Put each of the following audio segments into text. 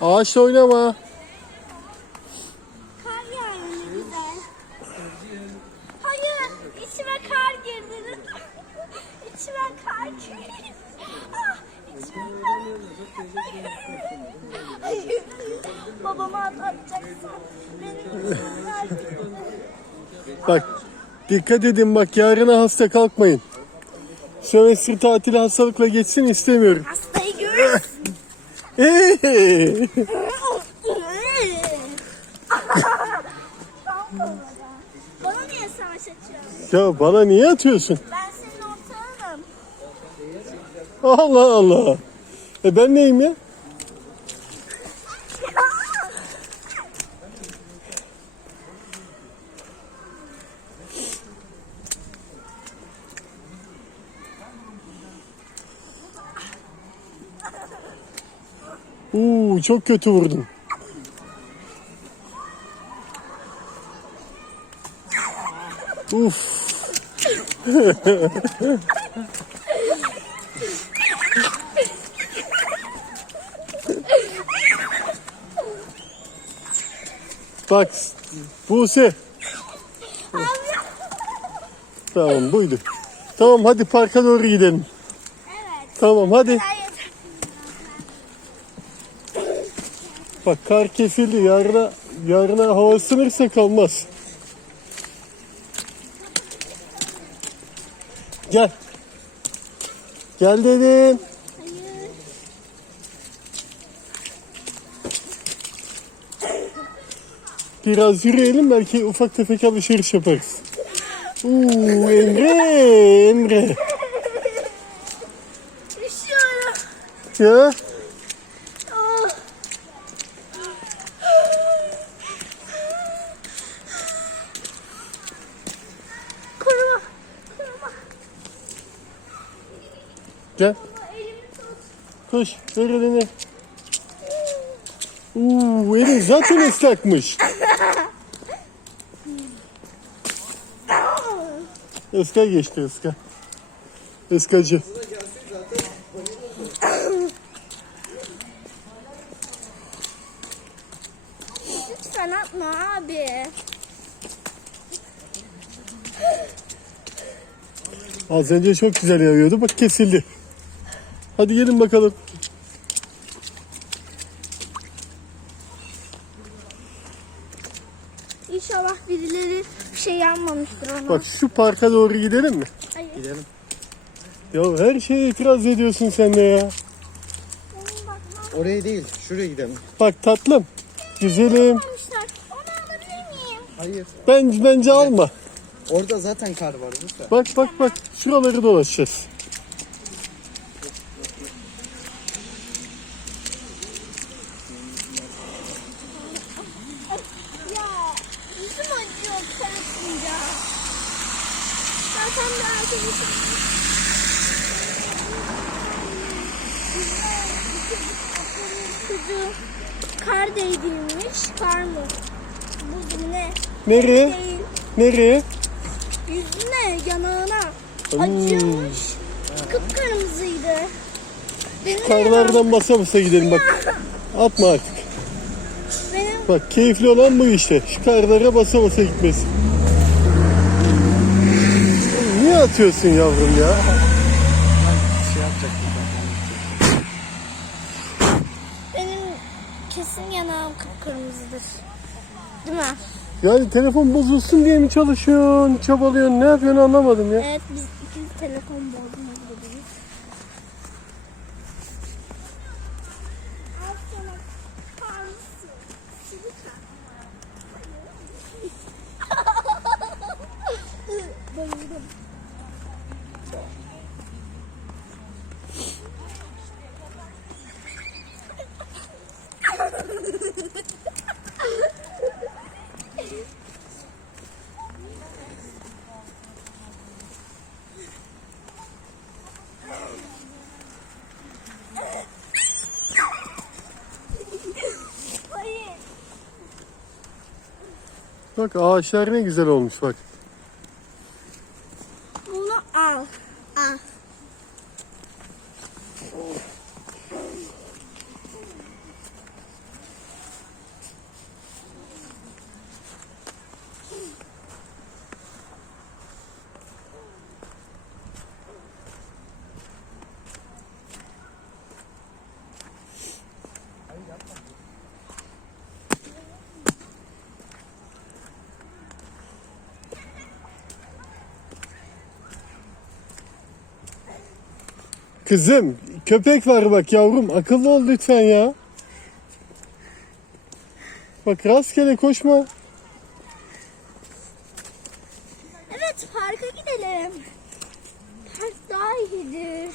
Ağaçla oynama. Kar yağıyor ne güzel. Hayır, içime kar girdi. içime kar girdi. Ah, içime kar girdi. Babama atacaksın. Benim içime kar girdi. Bak dikkat edin bak yarına hasta kalkmayın. Sömestr tatili hastalıkla geçsin istemiyorum. Bana niye savaş açıyorsun? Ya bana niye atıyorsun? Ben senin ortağınım. Allah Allah. E ben neyim ya? Uuu çok kötü vurdun. Uf. Bak Buse. Tamam buydu. Tamam hadi parka doğru gidelim. Evet. Tamam hadi. Hayır. Bak kar kesildi. Yarına, yarına hava ısınırsa kalmaz. Gel. Gel dedim. Biraz yürüyelim belki ufak tefek alışveriş yaparız. Uuu Emre, Emre. Üşüyorum. Ya gel. Koş ver elini. Uuu elin zaten ıslakmış. Iska geçti ıska. Iskacı. Lütfen atma abi. Az önce çok güzel yağıyordu. Bak kesildi. Hadi gelin bakalım. İnşallah birileri bir şey yanmamıştır ona. Bak şu parka doğru gidelim mi? Hayır. Gidelim. Ya her şeye itiraz ediyorsun sen de ya. Oraya değil, şuraya gidelim. Bak tatlım. Güzelim. Onu alabilir miyim? Hayır. Ben bence alma. Orada zaten kar var Musa. Bak bak bak. Şuraları dolaşacağız. Ya yüzüm acıyor karışınca. Zaten bir arkadaşım Çocuğu kar değdirmiş. Kar mı? Buz mu ne? Nereye? Nereye? Yüzüne, yanağına. Acıyormuş. Kıpkırmızıydı. Benim Karlardan basa basa gidelim bak. Atma artık. Benim Bak keyifli olan bu işte. Şu karlara basa basa gitmesi. Niye atıyorsun yavrum ya? Şey yapacaktım benim kesin yanağım Değil mi? Yani telefon bozulsun diye mi çalışıyorsun, çabalıyorsun, ne yapıyorsun anlamadım ya. Evet biz ikimiz telefon bozmaz Bak ağaçlar ne güzel olmuş bak. Kızım köpek var bak yavrum akıllı ol lütfen ya. Bak rastgele koşma. Evet parka gidelim. Park daha iyidir.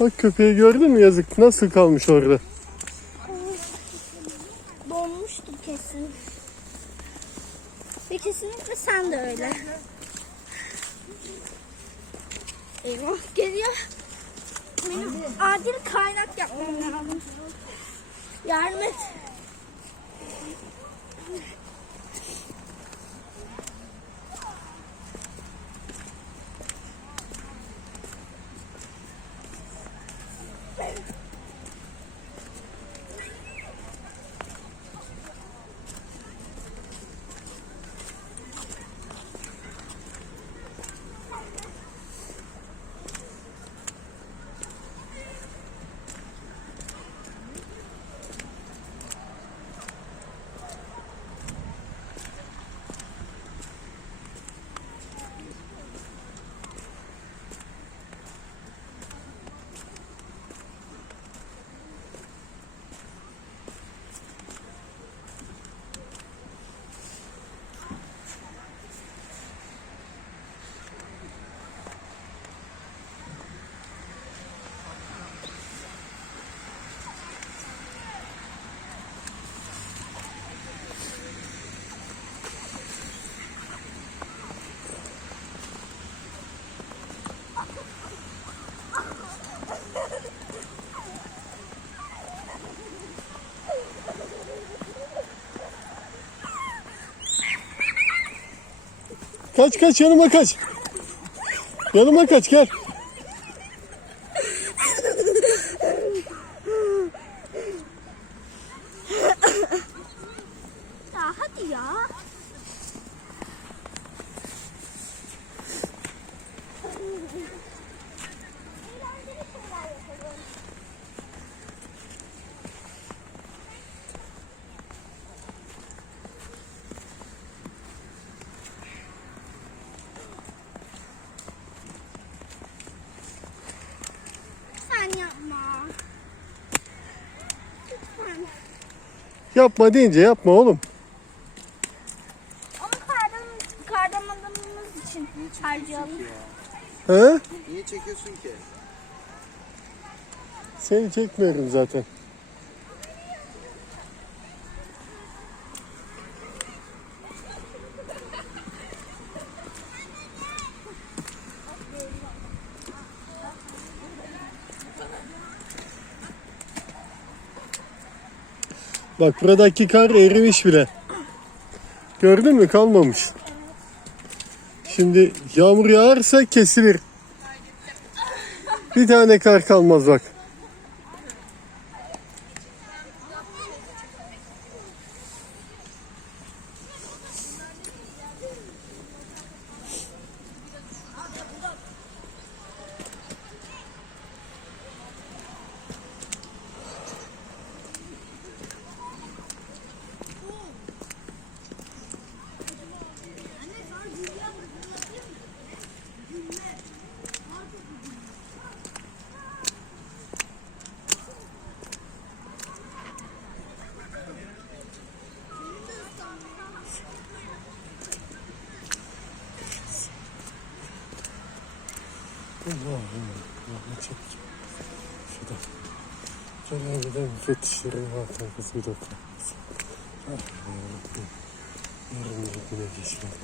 Bak köpeği gördün mü yazık nasıl kalmış orada. Donmuştur kesin. Ve kesinlikle sen de öyle. Eyvah geliyor. Benim adil kaynak yapmam lazım. Yardım et. Kaç kaç yanıma kaç. Yanıma kaç gel. Ya hadi ya. Lütfen yapma. Lütfen. Yapma deyince yapma oğlum. Onu kardan, kardamadığımız için harcayalım. He? Niye çekiyorsun ki? Seni çekmiyorum zaten. Bak buradaki kar erimiş bile. Gördün mü kalmamış. Şimdi yağmur yağarsa kesilir. Bir tane kar kalmaz bak. Şurada. Genelde müfettişlerin var kızım doktor. Yarın bir güne geçmedi.